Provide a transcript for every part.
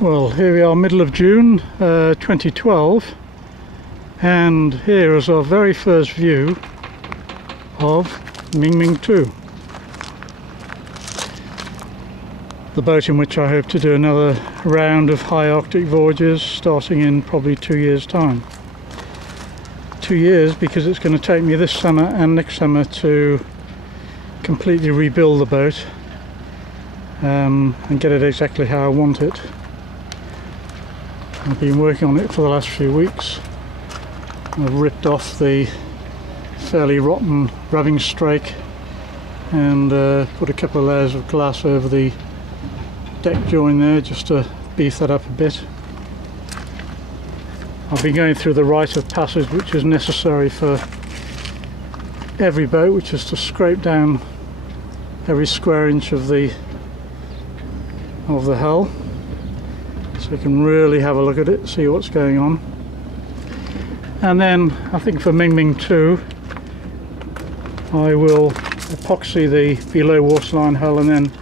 Well, here we are, middle of June 2012, and here is our very first view of Mingming 2, the boat in which I hope to do another round of high Arctic voyages starting in probably 2 years' time. 2 years because it's going to take me this summer and next summer to completely rebuild the boat and get it exactly how I want it. I've been working on it for the last few weeks. I've ripped off the fairly rotten rubbing strake and put a couple of layers of glass over the deck join there just to beef that up a bit. I've been going through the rite of passage which is necessary for every boat, which is to scrape down every square inch of the hull, so you can really have a look at it, see what's going on. And then I think for Mingming 2 I will epoxy the below waterline hull and then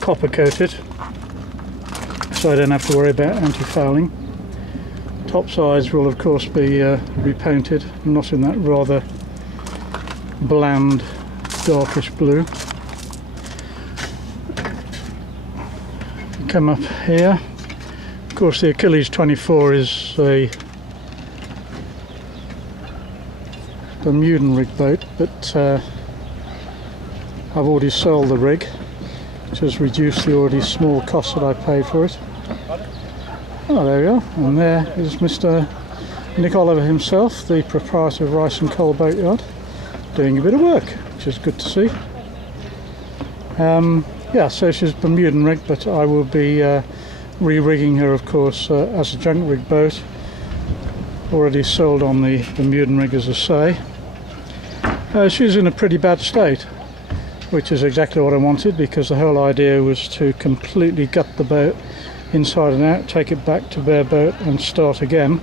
copper coat it, so I don't have to worry about anti-fouling. Top sides will of course be repainted, not in that rather bland darkish blue. Come up here. Of course the Achilles 24 is a Bermudan rig boat, but I've already sold the rig, which has reduced the already small cost that I paid for it. Oh, there we are, and there is Mr. Nick Oliver himself, the proprietor of Rice and Coal Boatyard, doing a bit of work, which is good to see. Yeah, so she's Bermudan rig, but I will be re-rigging her, of course, as a junk rig boat. Already sold on the Bermudan rig, as I say. She's in a pretty bad state, which is exactly what I wanted, because the whole idea was to completely gut the boat inside and out, take it back to bare boat and start again.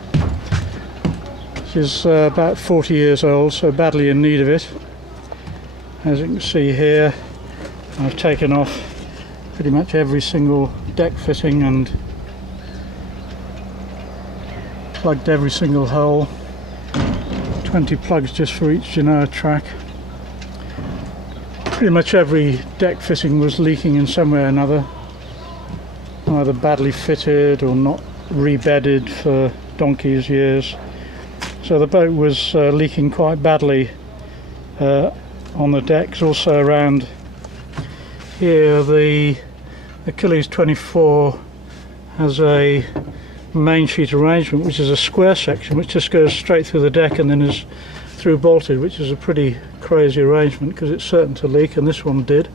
She's about 40 years old, so badly in need of it. As you can see here, I've taken off pretty much every single deck fitting and plugged every single hole. 20 plugs just for each genoa track. Pretty much every deck fitting was leaking in some way or another, either badly fitted or not rebedded for donkey's years. So the boat was leaking quite badly on the decks. Also around here the Achilles 24 has a main sheet arrangement, which is a square section which just goes straight through the deck and then is through bolted, which is a pretty crazy arrangement because it's certain to leak, and this one did.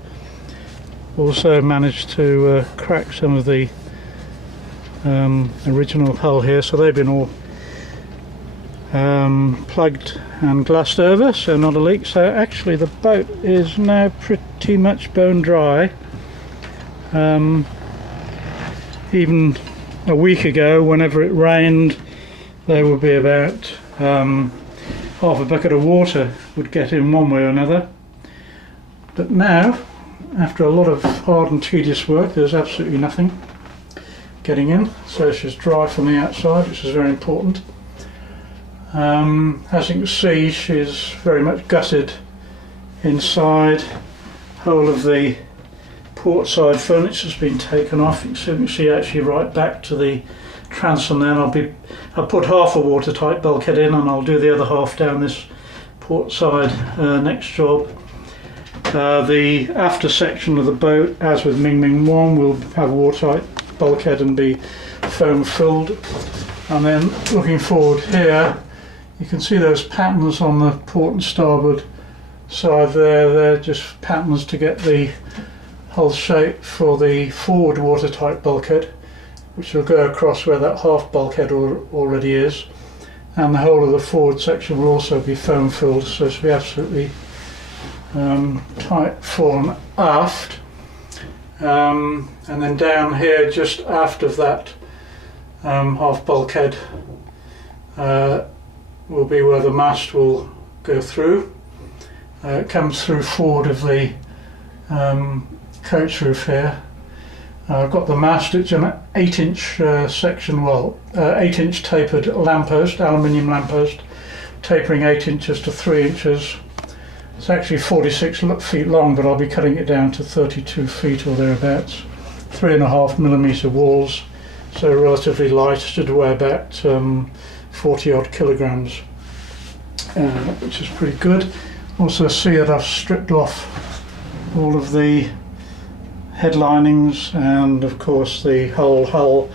Also managed to crack some of the original hull here, so they've been all plugged and glassed over, so not a leak. So actually the boat is now pretty much bone dry. Even a week ago, whenever it rained, there would be about half a bucket of water would get in one way or another. But now, after a lot of hard and tedious work, there's absolutely nothing getting in. So she's dry from the outside, which is very important. As you can see, she's very much gutted inside. Whole of the port side furniture has been taken off. You can see actually right back to the transom there. I'll put half a watertight bulkhead in, and I'll do the other half down this port side next job. The after section of the boat, as with Mingming 1, will have a watertight bulkhead and be foam filled. And then looking forward here, you can see those patterns on the port and starboard side there. They're just patterns to get the hull shape for the forward watertight bulkhead, which will go across where that half bulkhead already is, and the whole of the forward section will also be foam filled, so it should be absolutely tight fore and aft. And then down here, just aft of that half bulkhead, will be where the mast will go through. It comes through forward of the coach roof here, I've got the mast. It's an 8-inch section, well, 8-inch tapered lamppost, aluminium lamppost, tapering 8 inches to 3 inches. It's actually 46 feet long, but I'll be cutting it down to 32 feet or thereabouts. 3.5mm walls, so relatively light, should weigh about 40 odd kilograms, which is pretty good. Also see that I've stripped off all of the headlinings, and of course the whole hull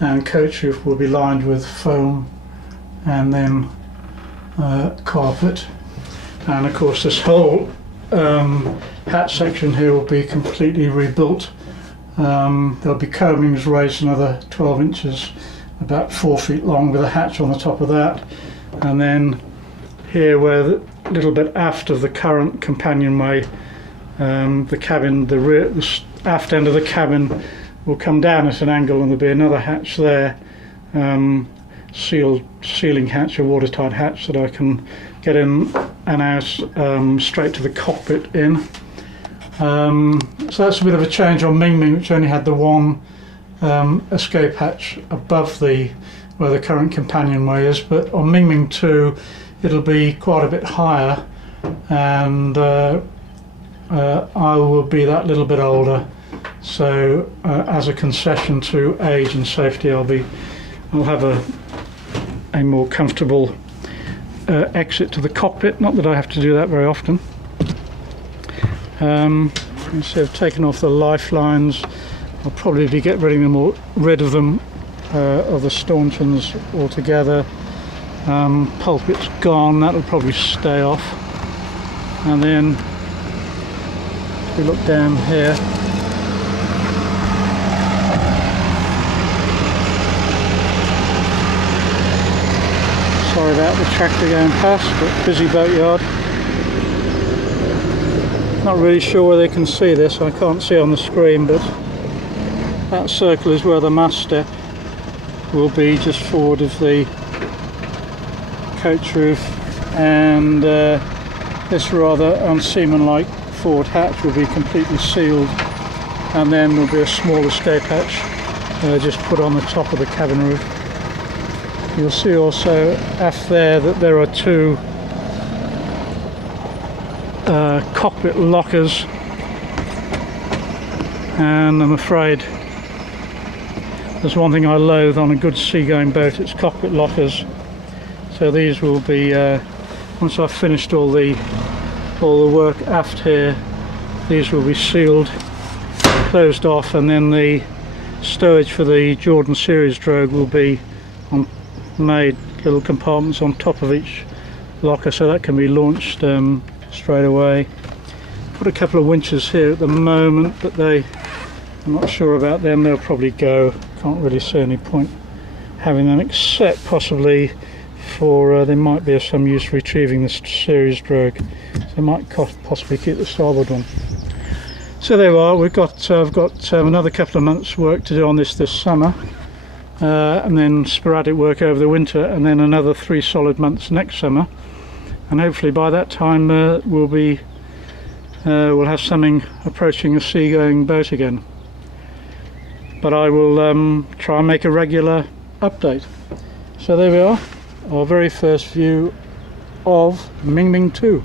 and coach roof will be lined with foam and then carpet. And of course this whole hatch section here will be completely rebuilt. There'll be coamings raised another 12 inches, about 4 feet long, with a hatch on the top of that. And then here, where a little bit aft of the current companionway, the cabin, the aft end of the cabin will come down at an angle, and there'll be another hatch there, sealing hatch, a watertight hatch that I can get in and out straight to the cockpit in. So that's a bit of a change on Mingming, which only had the one escape hatch above where the current companionway is, but on Mingming 2 it'll be quite a bit higher, and I will be that little bit older, so as a concession to age and safety, I'll have a more comfortable exit to the cockpit. Not that I have to do that very often. So I've taken off the lifelines. I'll probably be rid of them, of the stanchions altogether. Pulpit's gone, that'll probably stay off. And then if we look down here, sorry about the tractor going past, but busy boatyard. Not really sure where they can see this, I can't see on the screen, but that circle is where the mast step will be, just forward of the coach roof, and this rather unseaman-like forward hatch will be completely sealed, and then there'll be a small escape hatch just put on the top of the cabin roof. You'll see also aft there that there are two cockpit lockers, and I'm afraid there's one thing I loathe on a good seagoing boat, it's cockpit lockers. So these will be, once I've finished all the work aft here, these will be sealed, closed off, and then the stowage for the Jordan series drogue will be made little compartments on top of each locker, so that can be launched straight away. Put a couple of winches here at the moment, but I'm not sure about them. They'll probably go. Can't really see any point having them, except possibly for there might be of some use retrieving this series drogue. So they might possibly keep the starboard one. So there we are. I've got another couple of months work to do on this summer, and then sporadic work over the winter, and then another 3 solid months next summer. And hopefully by that time we'll have something approaching a seagoing boat again. But I will try and make a regular update. So there we are, our very first view of Mingming 2.